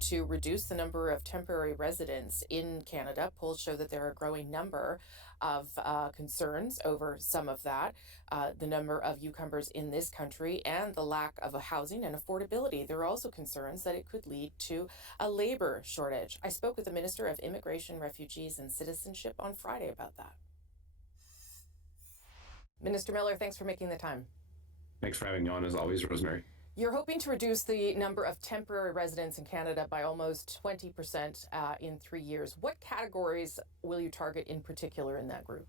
to reduce the number of temporary residents in Canada. Polls show that there are a growing number of concerns over some of that, the number of newcomers in this country and the lack of housing and affordability. There are also concerns that it could lead to a labor shortage. I spoke with the Minister of Immigration, Refugees and Citizenship on Friday about that. Minister Miller, thanks for making the time. Thanks for having me on, as always, Rosemary. You're hoping to reduce the number of temporary residents in Canada by almost 20% in 3 years. What categories will you target in particular in that group?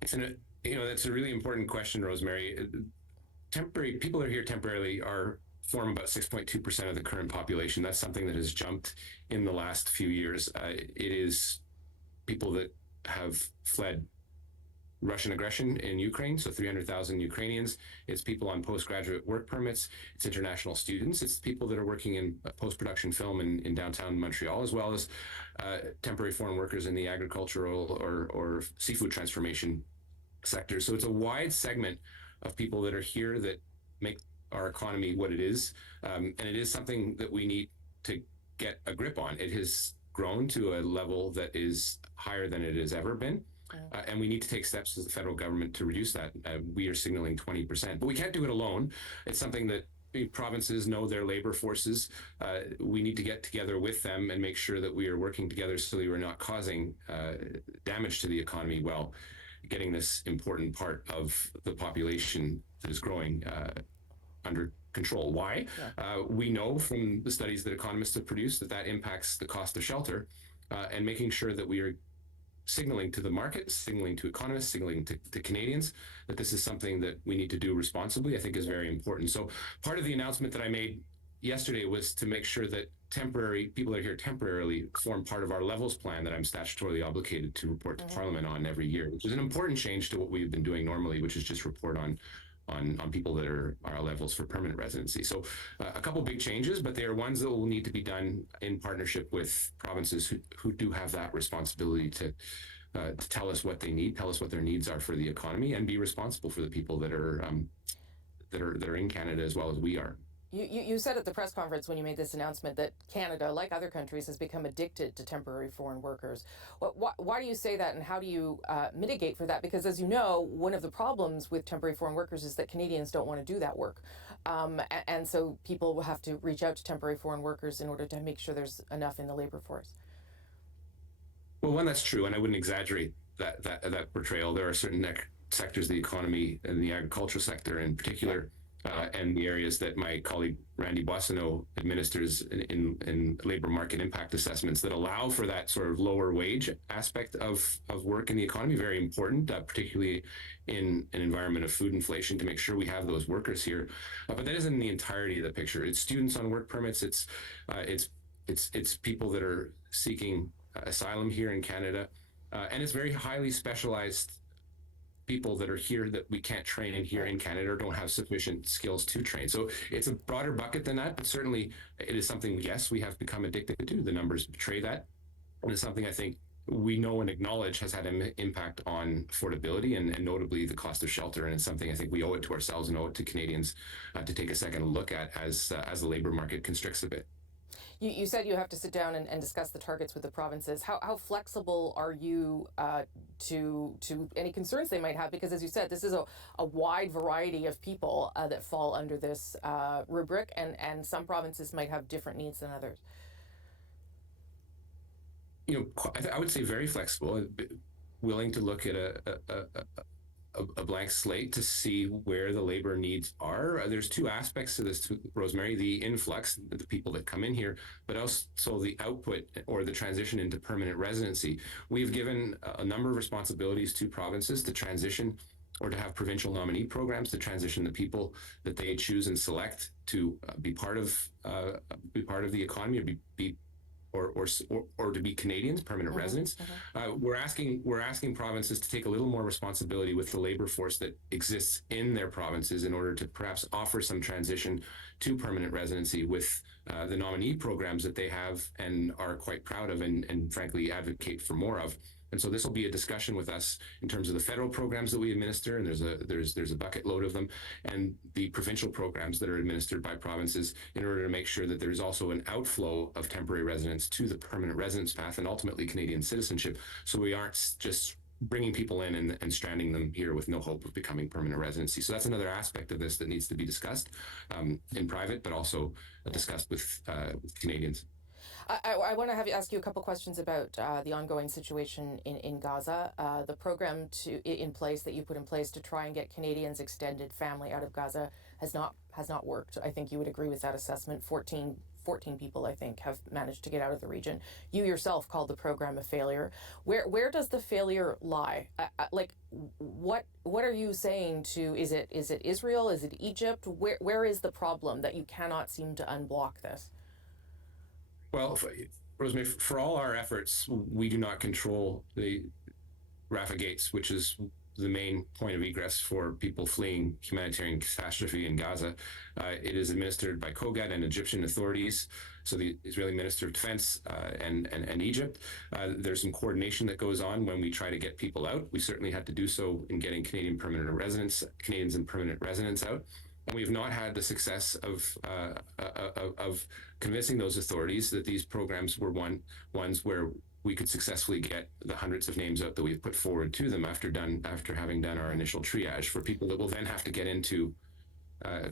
That's a really important question, Rosemary. Temporary people that are here temporarily form about 6.2% of the current population. That's something that has jumped in the last few years. It is people that have fled Russian aggression in Ukraine, so 300,000 Ukrainians. It's people on postgraduate work permits. It's international students. It's people that are working in post-production film in downtown Montreal, as well as temporary foreign workers in the agricultural or seafood transformation sector. So it's a wide segment of people that are here that make our economy what it is. And it is something that we need to get a grip on. It has grown to a level that is higher than it has ever been. And we need to take steps as the federal government to reduce that. We are signaling 20%, but we can't do it alone. It's something that provinces know their labor forces. We need to get together with them and make sure that we are working together so that we're not causing damage to the economy while getting this important part of the population that is growing under control. Why? We know from the studies that economists have produced that impacts the cost of shelter, and making sure that we are signaling to the market, signaling to economists, signaling to Canadians that this is something that we need to do responsibly, I think is very important. So part of the announcement that I made yesterday was to make sure that people that are here temporarily form part of our levels plan that I'm statutorily obligated to report to Parliament on every year, which is an important change to what we've been doing normally, which is just report on people that are our levels for permanent residency. So a couple big changes, but they are ones that will need to be done in partnership with provinces who do have that responsibility to tell us what they need, tell us what their needs are for the economy, and be responsible for the people that are in Canada as well as we are. You said at the press conference when you made this announcement that Canada, like other countries, has become addicted to temporary foreign workers. Why do you say that, and how do you mitigate for that? Because as you know, one of the problems with temporary foreign workers is that Canadians don't want to do that work. And so people will have to reach out to temporary foreign workers in order to make sure there's enough in the labor force. Well, one, that's true, and I wouldn't exaggerate that portrayal. There are certain sectors of the economy, and the agricultural sector in particular, and the areas that my colleague Randy Boissonneau administers in labor market impact assessments that allow for that sort of lower wage aspect of work in the economy. Very important, particularly in an environment of food inflation, to make sure we have those workers here. But that isn't the entirety of the picture. It's students on work permits. It's people that are seeking asylum here in Canada, and it's very highly specialized people that are here that we can't train in here in Canada or don't have sufficient skills to train. So it's a broader bucket than that, but certainly it is something, yes, we have become addicted to. The numbers betray that. And it's something I think we know and acknowledge has had an impact on affordability and notably the cost of shelter. And it's something I think we owe it to ourselves and owe it to Canadians to take a second look at as the labor market constricts a bit. You said you have to sit down and discuss the targets with the provinces. How flexible are you to any concerns they might have? Because as you said, this is a wide variety of people that fall under this rubric, and some provinces might have different needs than others. I would say very flexible, willing to look at a blank slate to see where the labor needs are. There's two aspects to this, Rosemary: the influx, the people that come in here, but also the output or the transition into permanent residency. We've given a number of responsibilities to provinces to transition or to have provincial nominee programs to transition the people that they choose and select to be part of the economy, or be or to be Canadians, permanent residents. We're asking provinces to take a little more responsibility with the labor force that exists in their provinces in order to perhaps offer some transition to permanent residency with the nominee programs that they have and are quite proud of and frankly advocate for more of. And so this will be a discussion with us in terms of the federal programs that we administer, and there's a bucket load of them, and the provincial programs that are administered by provinces, in order to make sure that there's also an outflow of temporary residents to the permanent residence path and ultimately Canadian citizenship, so we aren't just bringing people in and stranding them here with no hope of becoming permanent residency. So that's another aspect of this that needs to be discussed in private, but also discussed with Canadians. I want to ask you a couple questions about the ongoing situation in Gaza. The program in place that you put in place to try and get Canadians' extended family out of Gaza has not worked. I think you would agree with that assessment. 14 people, I think, have managed to get out of the region. You yourself called the program a failure. Where does the failure lie? What are you saying to? Is it Israel? Is it Egypt? Where is the problem that you cannot seem to unblock this? Well, Rosemary, for all our efforts, we do not control the Rafah gates, which is the main point of egress for people fleeing humanitarian catastrophe in Gaza. It is administered by COGAT and Egyptian authorities, so the Israeli Minister of Defense and Egypt. There's some coordination that goes on when we try to get people out. We certainly had to do so in getting Canadians and permanent residents out. And we have not had the success of convincing those authorities that these programs were ones where we could successfully get the hundreds of names out that we've put forward to them after having done our initial triage, for people that will then have to get into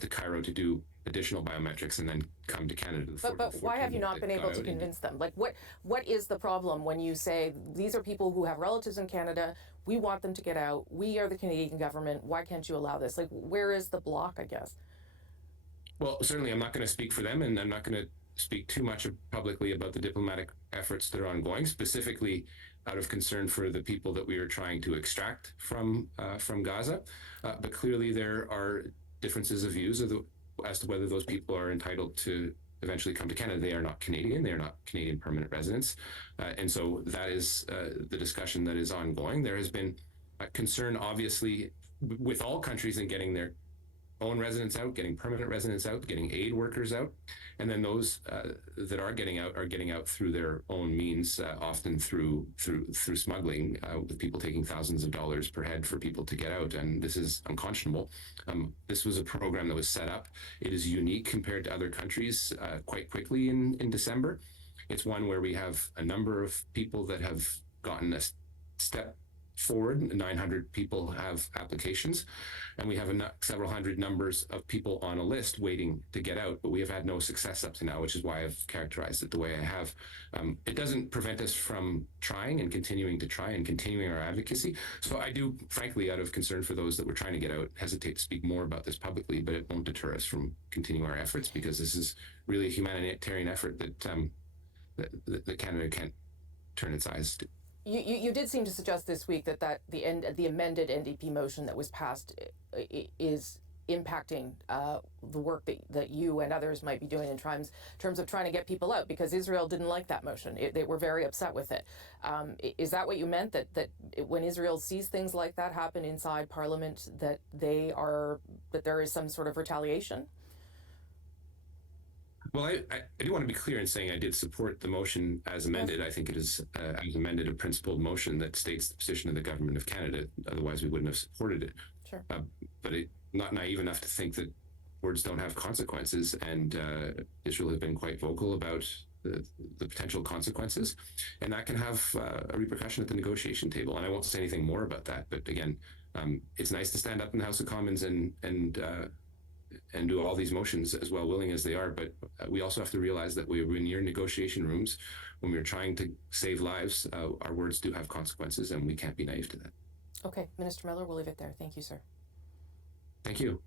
the Cairo to do additional biometrics and then come to Canada. But why have you not been able to convince them? Like, what is the problem when you say these are people who have relatives in Canada, we want them to get out, we are the Canadian government, why can't you allow this? Like, where is the block, I guess? Well, certainly I'm not going to speak for them, and I'm not going to speak too much publicly about the diplomatic efforts that are ongoing, specifically out of concern for the people that we are trying to extract from Gaza. But clearly there are differences of views as to whether those people are entitled to eventually come to Canada. They are not Canadian. They are not Canadian permanent residents. And so that is the discussion that is ongoing. There has been a concern, obviously, with all countries in getting their own residents out, getting permanent residents out, getting aid workers out. And then those that are getting out through their own means, often through smuggling, with people taking thousands of dollars per head for people to get out. And this is unconscionable. This was a program that was set up. It is unique compared to other countries quite quickly in December. It's one where we have a number of people that have gotten a step forward. 900 people have applications, and we have several hundred numbers of people on a list waiting to get out, but we have had no success up to now, which is why I've characterized it the way I have. It doesn't prevent us from trying and continuing to try and continuing our advocacy. So I do, frankly, out of concern for those that we're trying to get out, hesitate to speak more about this publicly, but it won't deter us from continuing our efforts, because this is really a humanitarian effort that Canada can't turn its eyes to. You did seem to suggest this week that the amended NDP motion that was passed is impacting the work that you and others might be doing in terms of trying to get people out, because Israel didn't like that motion. They were very upset with it. Is that what you meant, that when Israel sees things like that happen inside Parliament, that there is some sort of retaliation? Well, I do want to be clear in saying I did support the motion as amended. Yes. I think it is, as amended, a principled motion that states the position of the Government of Canada. Otherwise, we wouldn't have supported it. Sure. But not naive enough to think that words don't have consequences. And Israel has been quite vocal about the potential consequences. And that can have a repercussion at the negotiation table. And I won't say anything more about that. But again, it's nice to stand up in the House of Commons and do all these motions, as well willing as they are, but we also have to realize that we're near negotiation rooms when we're trying to save lives. Our words do have consequences, and we can't be naive to that. Okay, Minister Miller, we'll leave it there. Thank you, sir. Thank you.